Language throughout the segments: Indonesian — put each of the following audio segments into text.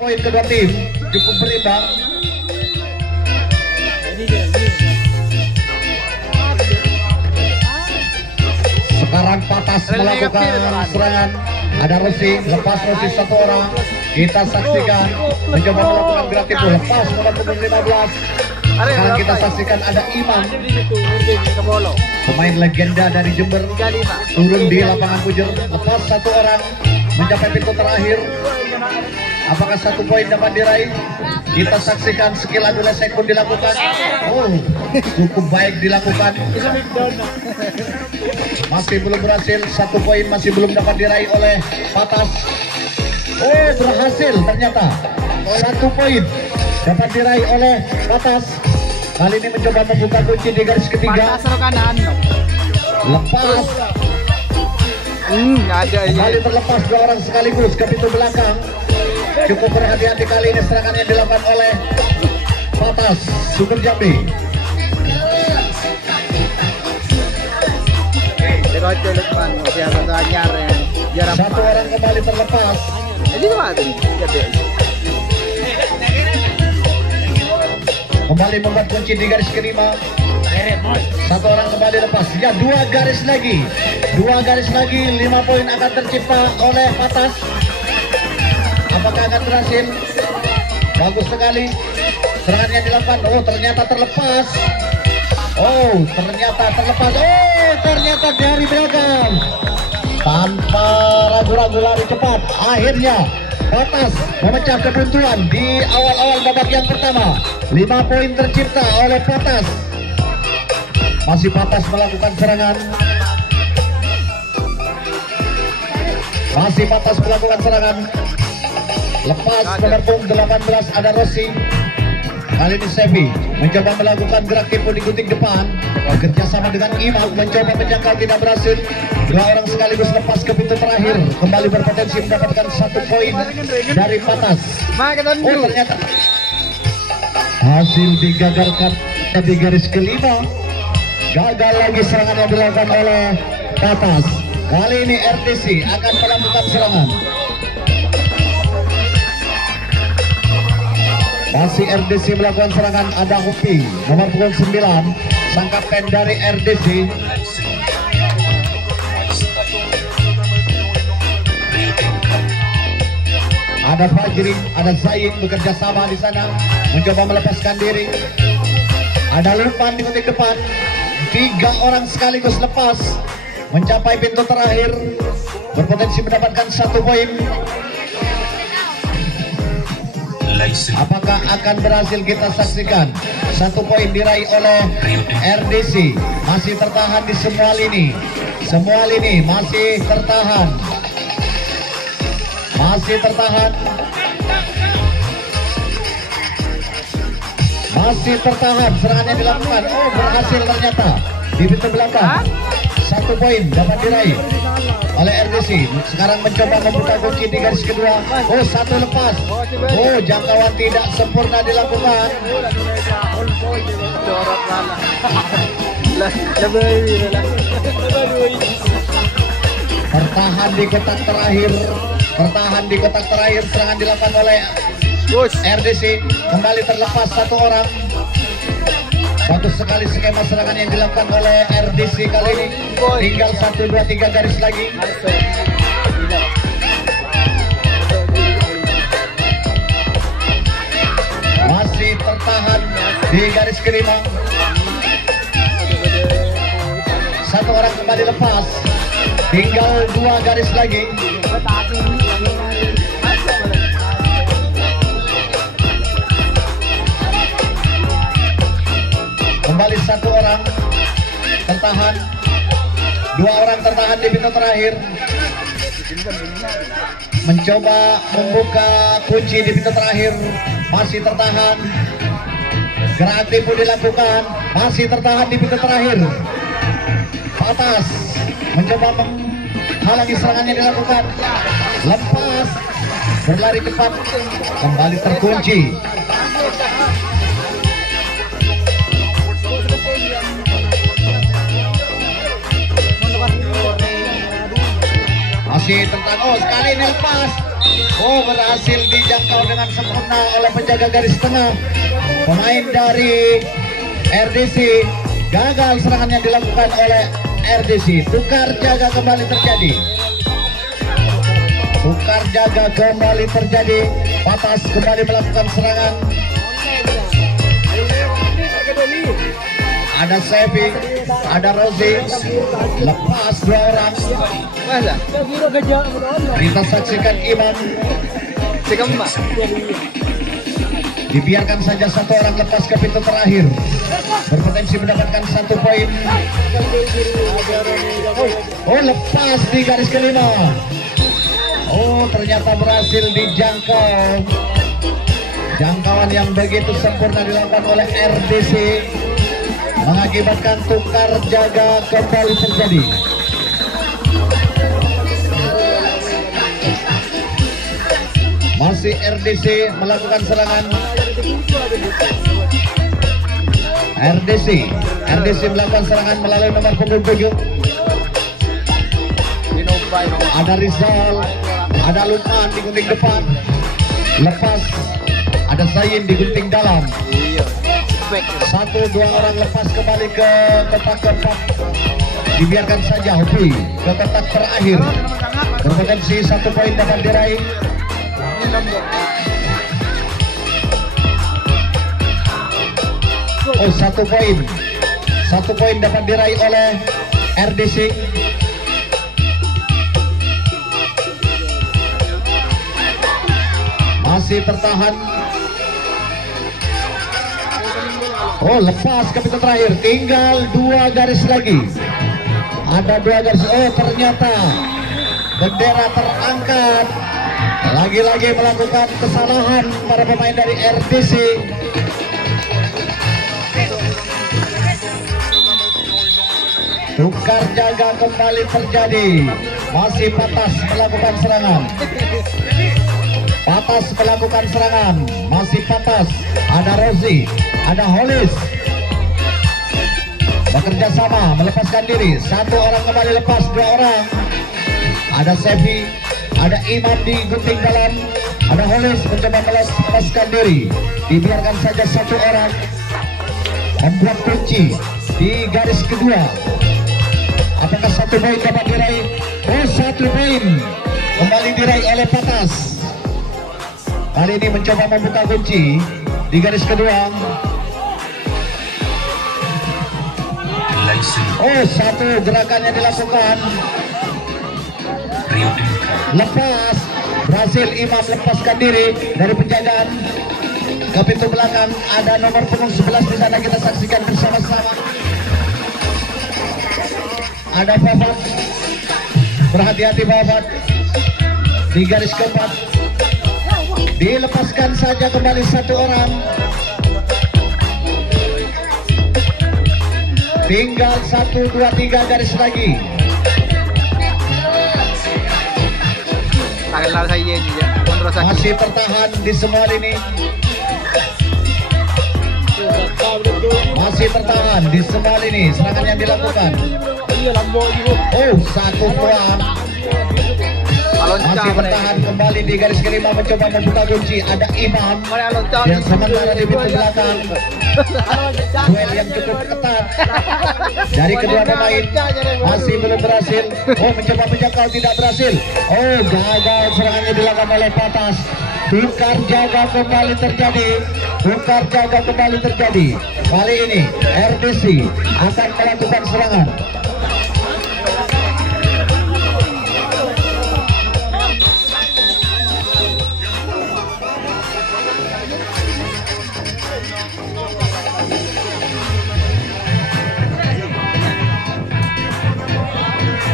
Poin kedua tim cukup berimbang. Sekarang Patas melakukan serangan. Ada Rosi, lepas Rosi satu orang. Kita saksikan mencoba melakukan gerak tipu, lepas nomor punggung 15. Sekarang kita saksikan ada Imam, pemain legenda dari Jember, turun di lapangan Pujer, lepas satu orang mencapai pintu terakhir. Apakah satu poin dapat diraih? Kita saksikan skill adu lesek pun dilakukan. Oh, cukup baik dilakukan. Masih belum berhasil. Satu poin masih belum dapat diraih oleh Patas. Oh, berhasil ternyata. Satu poin dapat diraih oleh Patas. Kali ini mencoba membuka kunci di garis ketiga. Lepas. Kali terlepas dua orang sekaligus ke pintu belakang. Cukup berhati-hati kali ini serangan yang dilakukan oleh Patas Sumber Jambi. Satu orang kembali terlepas. Kembali membuat kunci di garis kelima. Satu orang kembali lepas. Ya, dua garis lagi. 5 poin akan tercipta oleh Patas. Apakah akan berhasil? Bagus sekali serangan yang dilakukan. Oh, ternyata terlepas. Oh, ternyata dari belakang. Tanpa ragu-ragu lari cepat. Akhirnya Patas memecah kebuntuan di awal-awal babak yang pertama. 5 poin tercipta oleh Patas. Masih Patas melakukan serangan. Lepas nomor punggung 18 ada Rossi. Kali ini Sevi mencoba melakukan gerak tipu di gunting depan. Bekerja sama dengan Imam mencoba menjangkau, tidak berhasil. Dua orang sekaligus lepas ke pintu terakhir. Kembali berpotensi mendapatkan 1 poin dari Patas. Oh, ternyata hasil digagalkan di garis kelima. Gagal lagi serangan yang dilakukan oleh Patas. Kali ini RTC akan melakukan serangan. Masih RDC melakukan serangan. Ada Upi nomor punggung 9, sang kapten dari RDC. Ada Fajri, ada Zain bekerja sama di sana mencoba melepaskan diri. Ada Lukman di titik depan. 3 orang sekaligus lepas mencapai pintu terakhir, berpotensi mendapatkan 1 poin. Apakah akan berhasil? Kita saksikan. 1 poin diraih oleh RDC. Masih tertahan di semua lini. Masih tertahan. Serangan yang dilakukan. Oh, berhasil ternyata di pintu belakang. 1 poin dapat diraih oleh RDC. Sekarang mencoba membuka kunci di garis kedua. Oh, 1 lepas. Oh, jangkauan tidak sempurna dilakukan. Bertahan di kotak terakhir. Serangan dilakukan oleh RDC. Kembali terlepas 1 orang. Bagus sekali skema serangan yang dilakukan oleh RDC kali ini. Tinggal 1, 2, 3 garis lagi. Masih tertahan di garis kelima. 1 orang kembali lepas. Tinggal 2 garis lagi. Kembali 1 orang tertahan. 2 orang tertahan di pintu terakhir. Mencoba membuka kunci di pintu terakhir. Masih tertahan. Gerak tipu dilakukan. Masih tertahan di pintu terakhir. Patas mencoba menghalangi serangan yang dilakukan. Lepas. Berlari cepat. Kembali terkunci. Masih tertahan. Oh, sekali ini lepas. Oh, berhasil dijangkau dengan sempurna oleh penjaga garis tengah. Pemain dari RDC. Gagal serangan yang dilakukan oleh RDC. Tukar jaga kembali terjadi. Tukar jaga kembali terjadi. Patas kembali melakukan serangan. Ada Sevi, ada Rozi, lepas dua orang. Kita saksikan Imam. Dibiarkan saja satu orang lepas ke pintu terakhir. Berpotensi mendapatkan 1 poin. Oh, lepas di garis kelima. Oh, ternyata berhasil dijangkau. Jangkauan yang begitu sempurna dilakukan oleh RDC mengakibatkan tukar jaga kembali terjadi. Masih RDC melakukan serangan. RDC melakukan serangan melalui nomor punggung 7. Ada Rizal, ada Lukman di gunting depan. Lepas ada Zain di gunting dalam. 1-2 orang lepas kembali ke kotak keempat. Dibiarkan saja Hopi ke kotak terakhir. Berpotensi 1 poin dapat diraih. Oh, 1 poin. 1 poin dapat diraih oleh RDC. Masih tertahan. Oh, lepas ke pintu terakhir. Tinggal 2 garis lagi. Ada 2 garis. Oh, ternyata bendera terangkat. Lagi-lagi melakukan kesalahan para pemain dari RDC. Tukar jaga kembali terjadi. Masih Patas melakukan serangan. Patas melakukan serangan. Masih Patas. Ada Rozi, ada Holis. Bekerja sama melepaskan diri. 1 orang kembali lepas, 2 orang. Ada Sevi, ada Imam di gunting dalam. Ada Holis mencoba melepaskan diri. Dibiarkan saja 1 orang membuat kunci di garis kedua. Apakah 1 poin dapat diraih? Oh, 1 poin kembali diraih oleh Patas. Kali ini mencoba membuka kunci di garis kedua. Oh, 1 gerakan yang dilakukan. Lepas, berhasil Imam lepaskan diri dari penjagaan ke pintu belakang. Ada nomor punggung 11 di sana, kita saksikan bersama-sama. Ada Fafat. Berhati-hati Fafat di garis keempat. Dilepaskan saja kembali 1 orang. Tinggal 1, 2, 3 garis lagi. Masih bertahan di semua lini. Masih bertahan di semua lini. Serangan yang dilakukan. Oh, 1 peluang. Masih bertahan kembali di garis kelima, mencoba membuka kunci. Ada Imam yang sementara di pintu belakang. Duel yang cukup ketat dari kedua pemain. Masih belum berhasil. Oh, mencoba menjangkau, tidak berhasil. Oh, gagal serangannya dilakukan oleh Patas. Tukar jaga kembali terjadi. Tukar jaga kembali terjadi. Kali ini RDC akan melakukan serangan.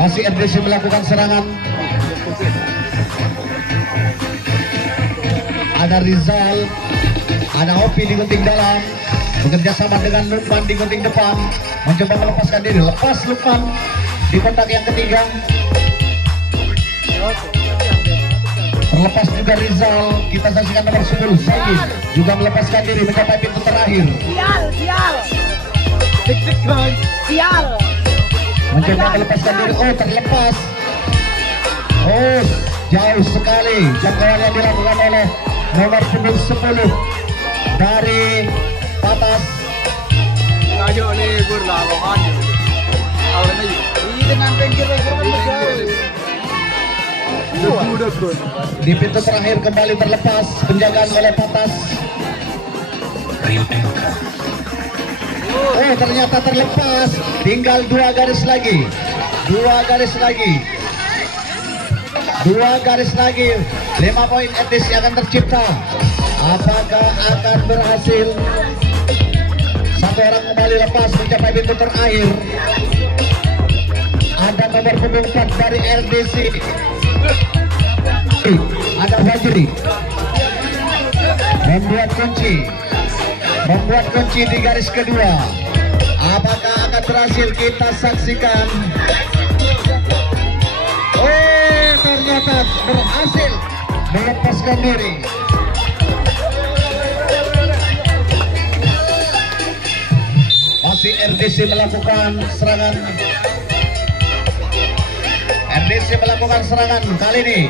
Masih RDC melakukan serangan. Ada Rizal, ada Hopi di gunting dalam, bekerja sama dengan Lukman di gunting depan, mencoba melepaskan diri. Lepas Lukman di kotak yang ketiga. Terlepas juga Rizal. Kita saksikan nomor 10 Zain juga melepaskan diri mencapai pintu terakhir. Mencoba melepaskan diri. Oh, terlepas. Oh, jauh sekali jangkauan yang dilakukan oleh nomor punggung 10 dari Patas. Ayo nih berlawanan. Awalnya ini dengan pinggir di pintu terakhir kembali terlepas penjagaan oleh Patas. Oh, ternyata terlepas. Tinggal 2 garis lagi. 2 garis lagi. 2 garis lagi. 5 poin etis yang akan tercipta. Apakah akan berhasil? Satu orang kembali lepas mencapai pintu terakhir. Ada nomor punggung 4 dari RDC. Ada Fajri. Membuat kunci di garis kedua. Apakah akan berhasil? Kita saksikan. Oh, ternyata berhasil melepaskan diri. Masih RDC melakukan serangan. RDC melakukan serangan kali ini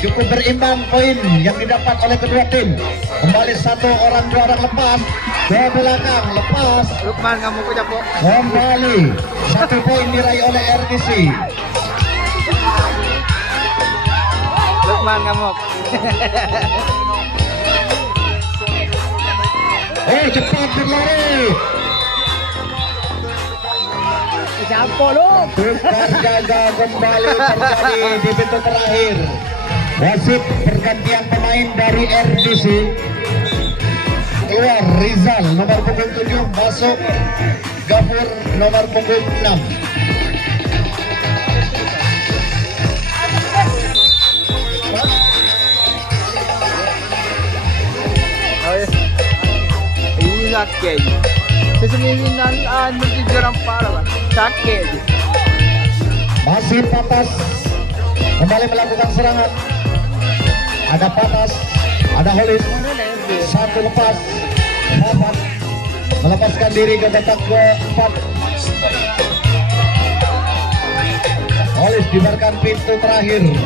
cukup berimbang poin yang didapat oleh kedua tim. Kembali 1 orang 2 orang lepas ke belakang, lepas. Lukman nggak mau kocak kok. Kembali 1 poin diraih oleh RDC. Lukman nggak mau. Cepat berlari. Siapa lu? Tukar jaga kembali terjadi di pintu terakhir. Wasit pergantian pemain dari RDC. Keluar Rizal nomor punggung 7, masuk Gafur nomor punggung 6. Ini sakit. Sesungguhnya menjadi parah, sakit. Masih Patas kembali melakukan serangan. Ada Patas, ada Holis. 1 lepas, dapat melepaskan diri ke babak ke-4. Holis dibiarkan pintu terakhir.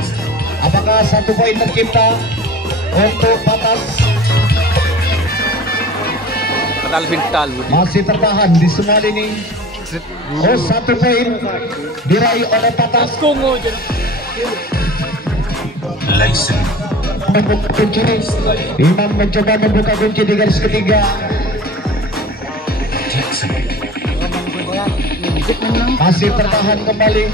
Apakah 1 poin tercipta untuk Patas? Pintal. Masih tertahan di semua lini. Oh, 1 poin diraih oleh Patas. Kunci Imam mencoba membuka kunci di garis ketiga. Masih tertahan kembali.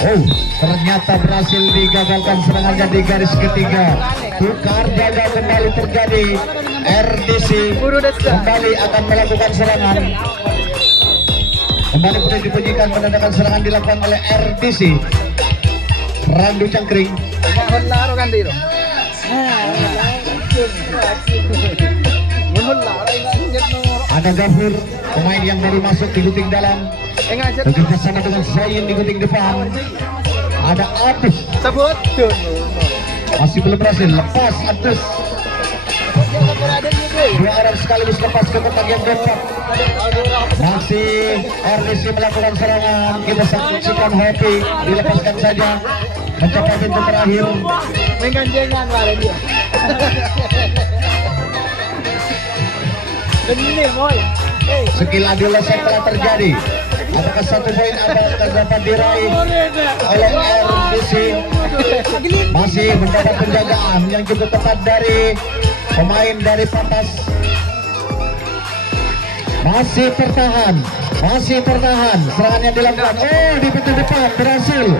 Oh, ternyata berhasil digagalkan serangannya di garis ketiga. Tukar jaga kembali terjadi. RDC kembali akan melakukan serangan. Kembali pun dipujikan menandakan serangan dilakukan oleh RDC. Randu Cangkring. Ada Gafur, pemain yang baru masuk di guting dalam. Bekerja sama dengan Zain di guting depan. Ada Atus. Masih belum berhasil, lepas Atus. 2 orang sekaligus lepas ke kotak yang keempat. Masih RDC melakukan serangan. Kita saksikan Happy dilepaskan saja mencapai pintu terakhir. Mengganjengan lah dia. Skill adu lesson telah terjadi. Apakah 1 poin akan dapat diraih oleh RDC? Masih mendapat penjagaan yang cukup ketat dari pemain dari Patas. Masih tertahan. Serangannya dilakukan. Oh, di pintu depan berhasil.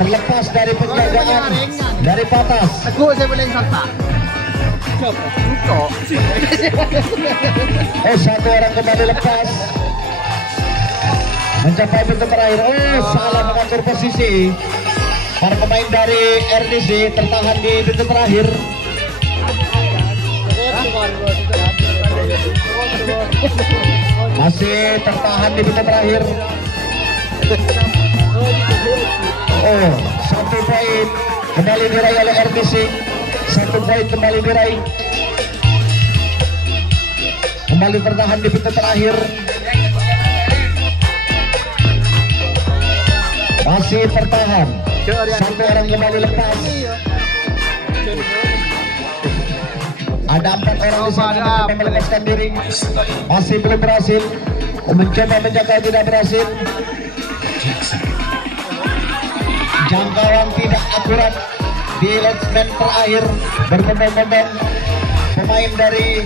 Terlepas dari penjagaan dari Patas. Aku saya boleh sapa. Oh, 1 orang kembali lepas mencapai pintu terakhir. Oh, salah mengatur posisi. Para pemain dari RDC tertahan di pintu terakhir. Masih tertahan di pintu terakhir. Oh, 1 poin kembali diraih oleh RDC. 1 poin kembali diraih. Kembali tertahan di pintu terakhir. masih bertahan. Satu orang kembali lepas. Ada 4 orang di sana mencoba melepaskan diri, masih belum berhasil. Mencoba menjaga tidak berhasil. Jangkauan tidak akurat di linesman terakhir, berbondong-bondong pemain dari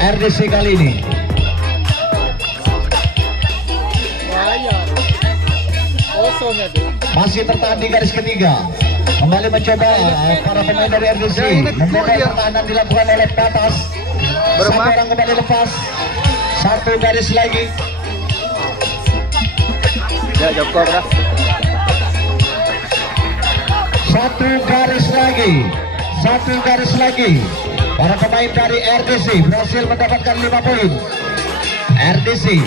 RDC kali ini. Masih tertahan di garis ketiga. Kembali mencoba para pemain dari RDC membuka pertahanan dilakukan oleh Patas. Satu orang kembali lepas. Satu garis lagi. Ya, Joko, bro. Satu garis lagi. Satu garis lagi. Para pemain dari RDC berhasil mendapatkan 5 poin. RDC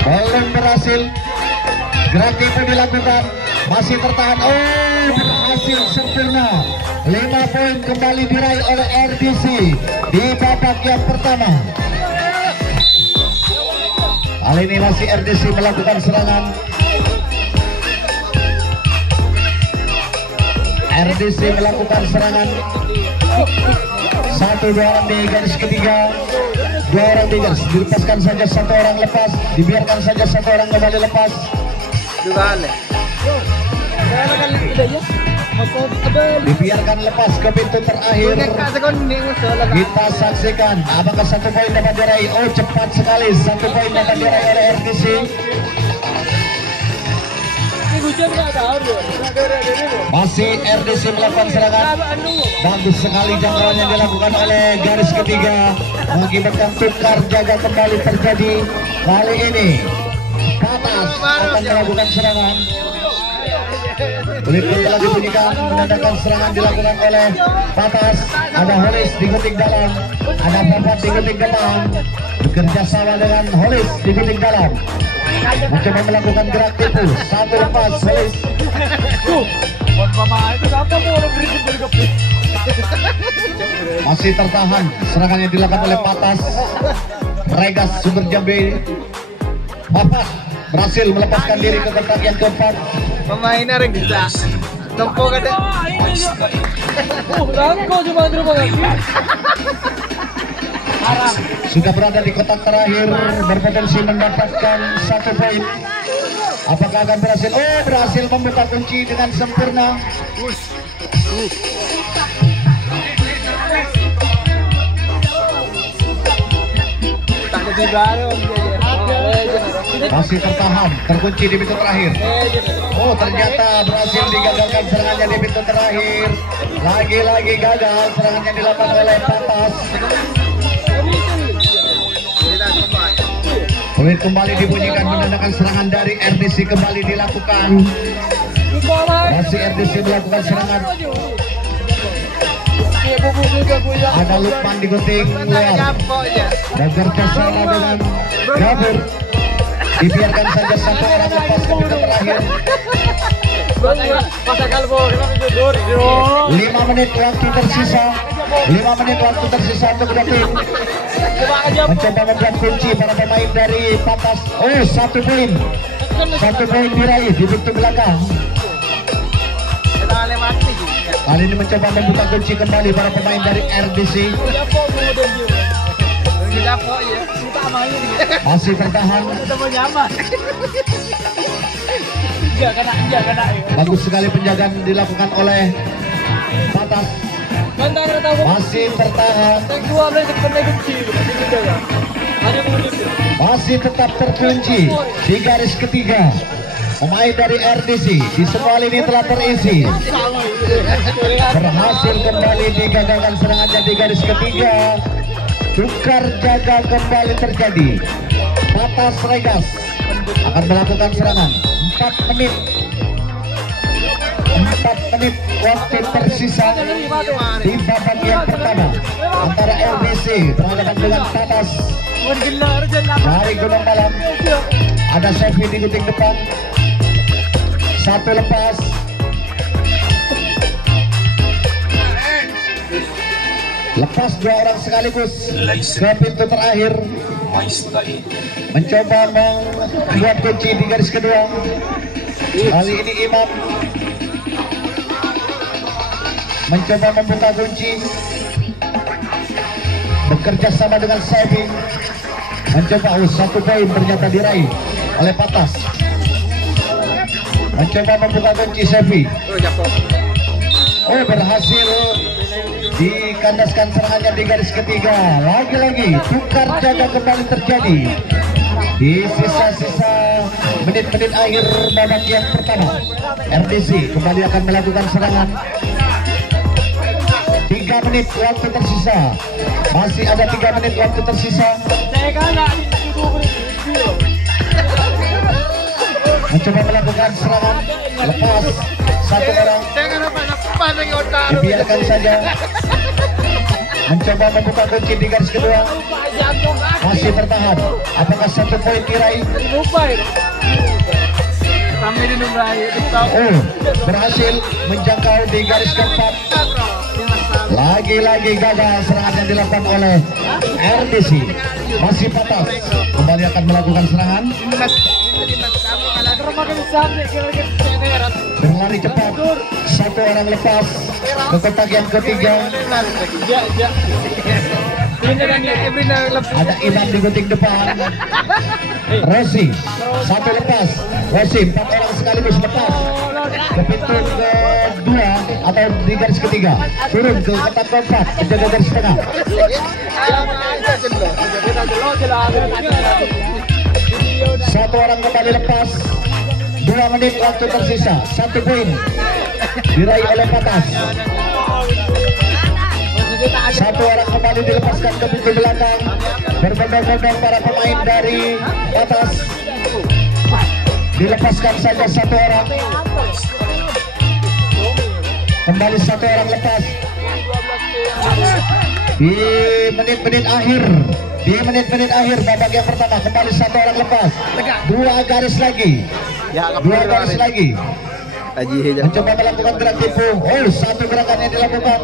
belum berhasil. Gerak tipu dilakukan. Masih tertahan. Oh, berhasil sempurna. 5 poin kembali diraih oleh RDC di babak yang pertama. Kali ini masih RDC melakukan serangan. RDC melakukan serangan. 1-2 orang di garis ketiga. 2 orang di garis. Dilepaskan saja 1 orang lepas. Dibiarkan saja 1 orang kembali lepas. Dibiarkan lepas ke pintu terakhir. Kita saksikan apakah 1 poin dapat diraih. Oh, cepat sekali 1 poin dapat diraih oleh RDC. Masih RDC melakukan serangan. Bagus sekali jangkauan yang dilakukan oleh garis ketiga, mengakibatkan tukar jaga kembali terjadi. Kali ini Patas akan melakukan serangan. Kulit telah dibunyikan, menandakan serangan dilakukan oleh Patas. Ada Holis di guting dalam, ada Bapak di guting depan, bekerja sama dengan Holis di guting dalam. Mencoba melakukan gerak tipu. 1 lepas Holis. Masih tertahan. Serangannya dilakukan oleh Patas. Regas Sumber Jambi. Bapak berhasil melepaskan diri ke kotak yang keempat. Pemainnya bisa tempo kata. Sudah berada di kotak terakhir, berpotensi mendapatkan 1 poin. Apakah akan berhasil? Oh, berhasil membuka kunci dengan sempurna. Masih tertahan, terkunci di pintu terakhir. Oh, ternyata berhasil digagalkan serangannya di pintu terakhir. Lagi-lagi gagal serangan yang dilakukan oleh Patas. Poin kembali dibunyikan, menandakan serangan dari RDC kembali dilakukan. Masih RDC melakukan serangan. Ada Lukman di guting luar. Bekerja sama dengan Gabur. Dibiarkan saja 1 orang lepas ke pintu terakhir. 5 menit waktu tersisa. 5 menit waktu tersisa untuk Gabur. Mencoba membuat kunci para pemain dari Patas. Oh, 1 poin. 1 poin diraih di pintu belakang. Kali ini mencoba membuka kunci kembali para pemain dari RDC. Masih bertahan. Bagus sekali penjagaan dilakukan oleh Patas. Masih bertahan. Masih tetap terkunci di garis ketiga. Pemain dari RDC di semua lini telah terisi. Berhasil kembali digagalkan serangannya di garis ketiga. Tukar jaga kembali terjadi. Patas Regas akan melakukan serangan. 4 menit. 4 menit waktu tersisa di babak yang pertama antara RDC berhadapan dengan Patas dari Gunung Malam. Ada Sofi di guting depan. 1 lepas. Lepas dua orang sekaligus ke pintu terakhir. Mencoba membuat kunci di garis kedua. Kali ini Imam mencoba membuka kunci, bekerja sama dengan Saifi. Mencoba 1 poin ternyata diraih oleh Patas. Mencoba membuka kunci Saifi. Oh, berhasil dikandaskan serangannya di garis ketiga. Lagi-lagi tukar jaga kembali terjadi di sisa-sisa menit-menit akhir babak yang pertama. RDC kembali akan melakukan serangan. 3 menit waktu tersisa. Masih ada 3 menit waktu tersisa. Mencoba melakukan serangan. Lepas 1 orang. Dibiarkan saja. Mencoba membuka kunci di garis kedua. Masih bertahan. Apakah 1 poin diraih? Oh, berhasil menjangkau di garis keempat. Lagi-lagi gagal serangan yang dilakukan oleh RDC. Masih Patas kembali akan melakukan serangan. Berlari cepat, 1 orang lepas ke kotak yang ketiga. Ada Imam di gunting depan. Rossi 1 lepas. Rossi 4 orang sekaligus lepas ke pintu kedua atau di garis ketiga. Turun ke kotak keempat, menjaga garis tengah. 1 orang kembali lepas. 2 menit waktu tersisa. 1 poin diraih oleh Patas. 1 orang kembali dilepaskan ke pintu belakang. Berbondong-bondong para pemain dari Patas. Dilepaskan saja 1 orang. Kembali 1 orang lepas. Di menit-menit akhir. Di menit-menit akhir babak yang pertama kembali 1 orang lepas. 2 garis lagi. 2 garis lagi. Mencoba melakukan gerak tipu. Oh, 1 gerakan yang dilakukan.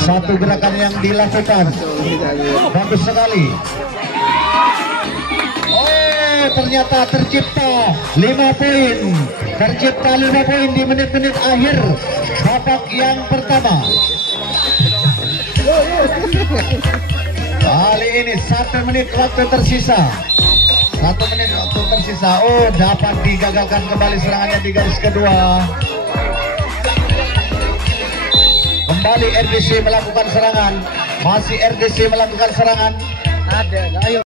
Satu gerakan yang dilakukan. Bagus sekali. Oh, ternyata tercipta 5 poin. Tercipta 5 poin di menit-menit akhir babak yang pertama. Kali ini 1 menit waktu tersisa. 1 menit waktu tersisa. Oh, dapat digagalkan kembali serangannya di garis kedua. Kembali RDC melakukan serangan. Masih RDC melakukan serangan. Ayo.